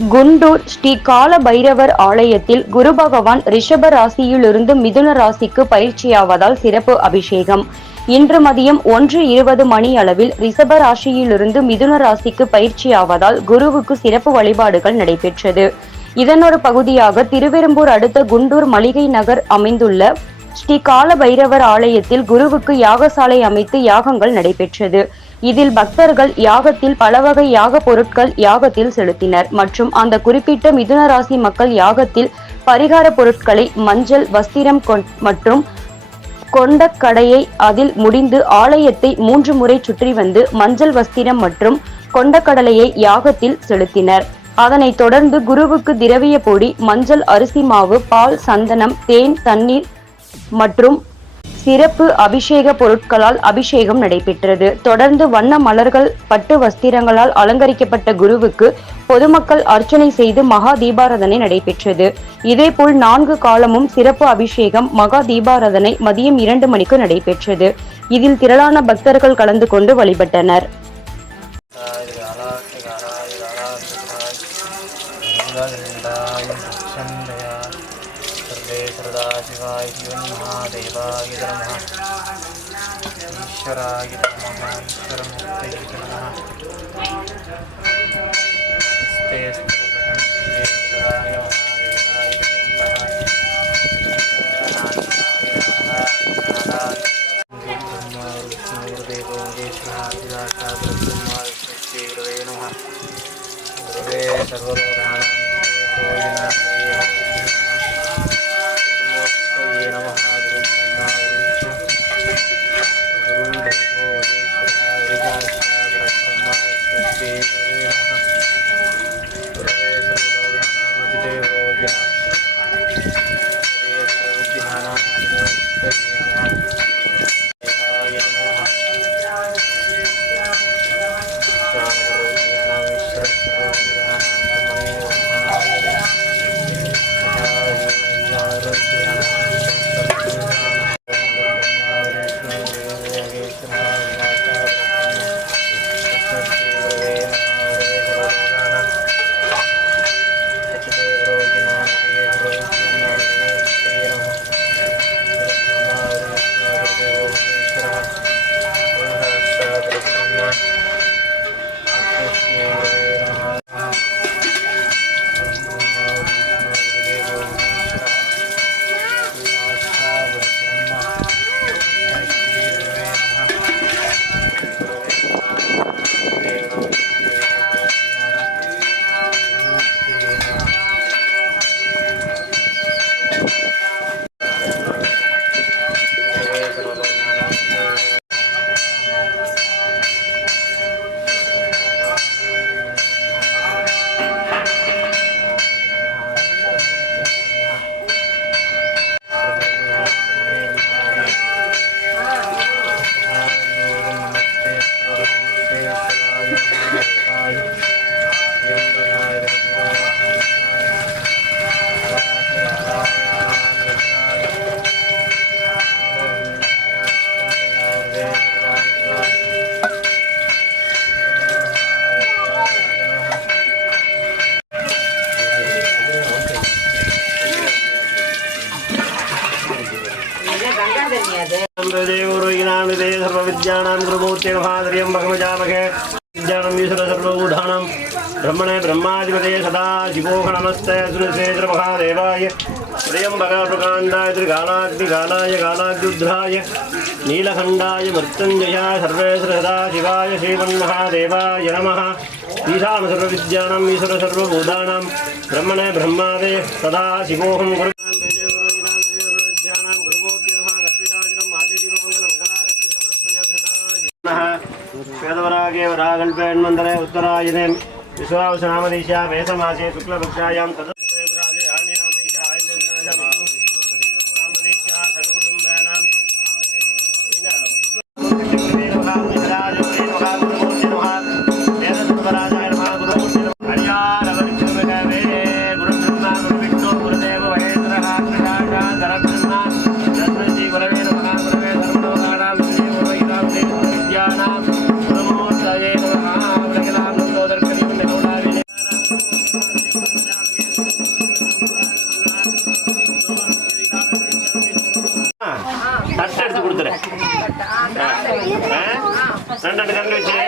குண்டூர் ஸ்ரீ கால பைரவர் ஆலயத்தில் குரு பகவான் ரிஷப ராசியிலிருந்து மிதுன ராசிக்கு பயிற்சியாவதால் சிறப்பு அபிஷேகம். இன்று மதியம் 1:20 மணி அளவில் ரிஷப ராசியிலிருந்து மிதுன ராசிக்கு பயிற்சியாவதால் குருவுக்கு சிறப்பு வழிபாடுகள் நடைபெற்றது. இதனொரு பகுதியாக திருவெரும்பூர் அடுத்த குண்டூர் மளிகை நகர் அமைந்துள்ள ஸ்ரீ கால பைரவர் ஆலயத்தில் குருவுக்கு யாகசாலை அமைத்து யாகங்கள் நடைபெற்றது. இதில் பக்தர்கள் யாகத்தில் பலவகை யாக பொருட்கள் யாகத்தில் செலுத்தினர் மற்றும் அந்த குறிப்பிட்ட மிதுன ராசி மக்கள் யாகத்தில் பரிகார பொருட்களை மஞ்சள் வஸ்திரம் மற்றும் கொண்ட கடையை அதில் முடிந்து ஆலயத்தை 3 முறை சுற்றி வந்து மஞ்சள் வஸ்திரம் மற்றும் கொண்டக்கடலையை யாகத்தில் செலுத்தினர். அதனைத் தொடர்ந்து குருவுக்கு திரவிய பொடி, மஞ்சள், அரிசி மாவு, பால், சந்தனம், தேன், தண்ணீர் மற்றும் சிறப்பு அபிஷேக பொருட்களால் அபிஷேகம் நடைபெற்றது. தொடர்ந்து வண்ண மலர்கள், பட்டு வஸ்திரங்களால் அலங்கரிக்கப்பட்ட குருவுக்கு பொதுமக்கள் அர்ச்சனை செய்து மகா தீபாராதனை நடைபெற்றது. இதேபோல் 4 காலமும் சிறப்பு அபிஷேகம், மகா தீபாராதனை மதியம் 2 மணிக்கு நடைபெற்றது. இதில் திரளான பக்தர்கள் கலந்து கொண்டு வழிபட்டனர். सदाशिवाय महादेवाय नमः ईश्वराय नमः ईश्वरमूर्तये नमः ब्रह्मणे ब्रह्माधिपते सदा शिवोह नमस्ते सुरसेन्द्र महादेवाय त्र्यम्बकप्रकाण्डाय त्रिकालाग्निकालाय कालाग्निरुद्राय नीलकण्ठाय मृत्युञ्जयाय सर्वेश्वर सदा शिवाय श्रीमन्महादेवाय नमः। ईशान सर्वविद्यानां ईश्वर सर्वभूतानां ब्रह्मणे ब्रह्मादे सदा शिवोहं गुरु वेदवरागे वरागल्पेन्मन्दरे उत्तरायणे विश्वावसनामदीशा मेषमासे शुक्लपक्षायां முத்திரை ரெண்டு கங்கு வச்சு